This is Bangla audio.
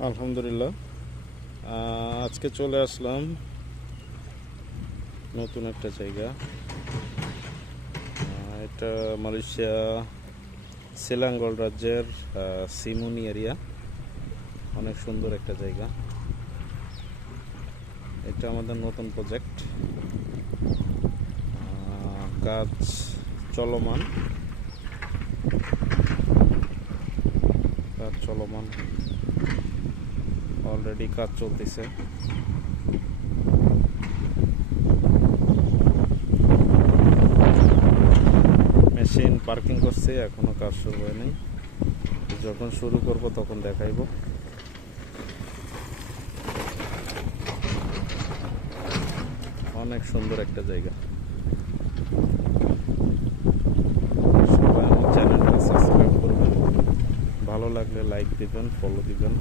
আলহামদুলিল্লাহ। আজকে চলে আসলাম নতুন একটা জায়গা। এটা মালয়েশিয়া সেলাঙ্গল রাজ্যের সিমুনি এরিয়া। অনেক সুন্দর একটা জায়গা। এটা আমাদের নতুন প্রজেক্ট, কাজ চলমান। অলরেডি কাজ চলতেছে। মেশিন পার্কিং করছে, এখনো কাজ শুরু হয়নি। যখন শুরু করব তখন দেখাইব। অনেক সুন্দর একটা জায়গা। সবাই আমার চ্যানেলটা সাবস্ক্রাইব করবেন, ভালো লাগলে লাইক দিবেন, ফলো দিবেন।